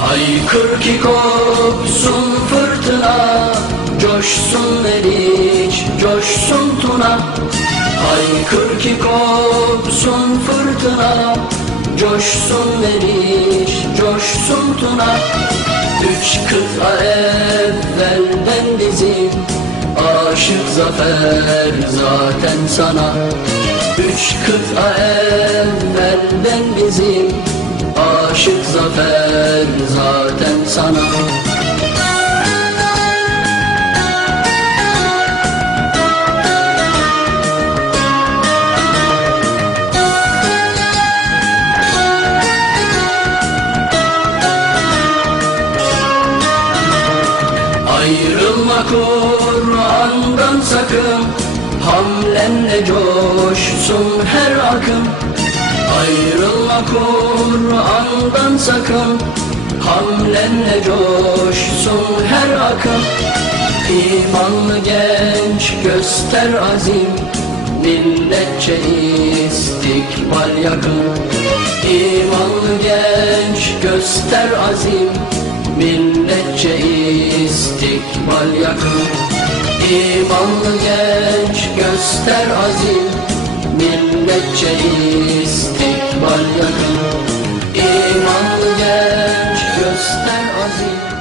Haykır ki kopsun fırtına Coşsun eriç, coşsun tuna. Haykır ki kopsun fırtına Coşsun eriç, coşsun tuna. Üç kıta evvelden bizim Aşık zafer zaten sana. Üç kıta evvelden bizim Aşık zafer zaten sana. Ayrılma Kur'an'dan sakın Hamlenle coşsun her akım Ayrılma Kur'an'dan sakın. Hamlenle coşsun her akım İmanlı genç göster azim. Milletçe istikbal yakın. İmanlı genç göster azim. Milletçe istikbal yakın. İmanlı genç göster azim milletçe istikbal yanı İmanlı genç göster azim